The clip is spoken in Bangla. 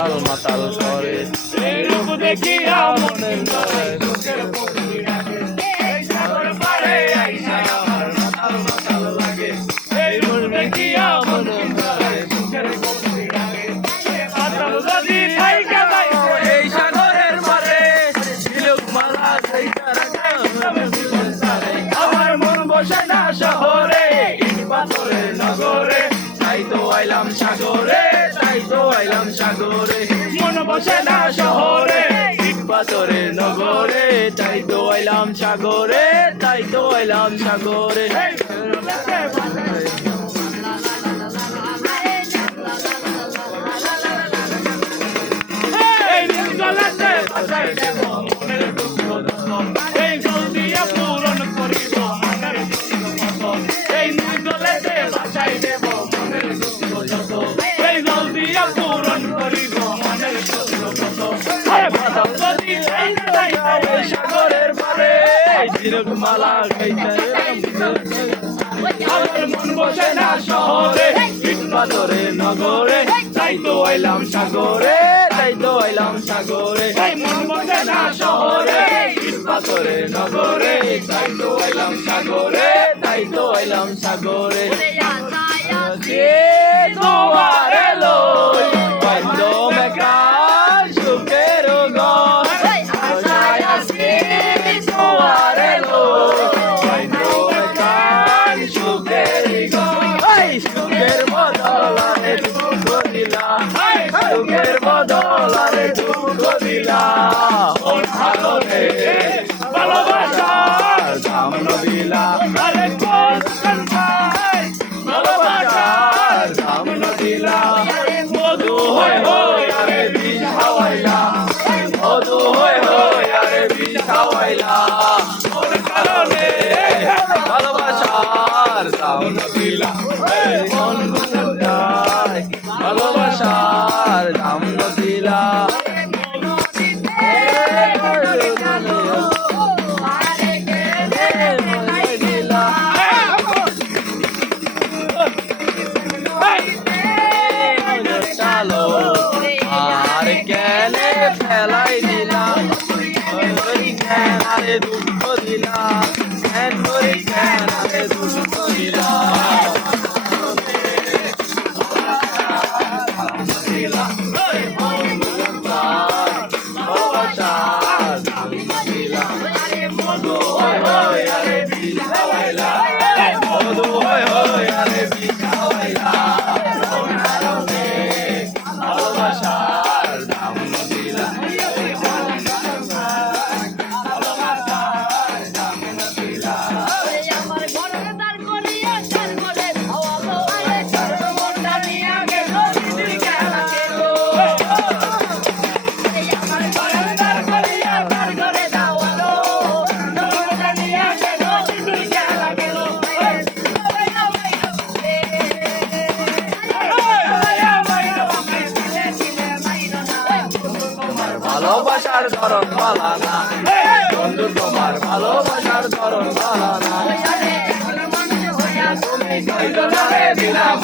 মাতাল মাতাল করে এই রূপ দেখিয়া মনের গলায় বুকের পক্ষী ডাকে এই সাগর পাড়ে আইসা আমার মাতাল মাতাল লাগে এই রূপ দেখিয়া মনের গলায় বুকের পক্ষী ডাকে মাতাল যদি থাইকা যাই এই সাগরের মারে ঝিনুক মালা খাইতা রাখা আমার মন বসে না শহরে ইট পাথরের নগরে তাই তো আইলাম সাগরে তাই তো আইলাম সাগরে মন বসে না শহরে ইট পাথরের নগরে তাই তো আইলাম সাগরে তাই তো আইলাম সাগরে এই গলাতে বাসাই দেব মনের দুঃখ যত এই জল দিয়া পূরণ করিব মনের দুঃখ কত এই গলাতে বাসাই দেব মনের দুঃখ যত এই জল দিয়া পূরণ করিব মনের দুঃখ কত আরে বাবা যদি যাই এই সাগরের পারে ঝিনুক মালা খাইতা আমার মন বসে না শহরে ইট পাথরের নগরে তাই তো আইলাম সাগরে তাই তো আইলাম সাগরে এই মন বসে না শহরে ইট পাথরের নগরে তাই তো আইলাম সাগরে তাই তো আইলাম সাগরে যে দুয়ারে লই বন্ধ মেকা সুখের ঘর আশায় আছি দুয়ারে লই বন্ধ মেকা সুখের ঘর এই সুখের বদলারে দুঃখ দিলা সুখের বদলারে দুঃখ দিলা ওর ভালোরে ভালোবাসার দাম নদিলা আরে কোন সংসার ভালোবাসার দাম নদিলা মধু হয়ে হয়ে আরে বিষ হাওয়াইলা মধু হয়ে আরে বিষ খাওয়াইলা ওর কারণে ভালোবাসার দাম নদিলা মন বুঝায় ভালোবাসার দাম নদিলা চালো আর কেনে ফেলাই দিলা আরে দুঃখ দিলা আরে দুঃখ দিলা মধু হয় আরে বিষ খাওয়াইলা মধু হয় আরে বিষ খাওয়াইলা ভালোবাসার দাম নদিলা ভালোবাসার ধরন ভালো না বন্ধু তোমার ভালোবাসার ধরন ভালো না তুমি কইলো না রে দিলাম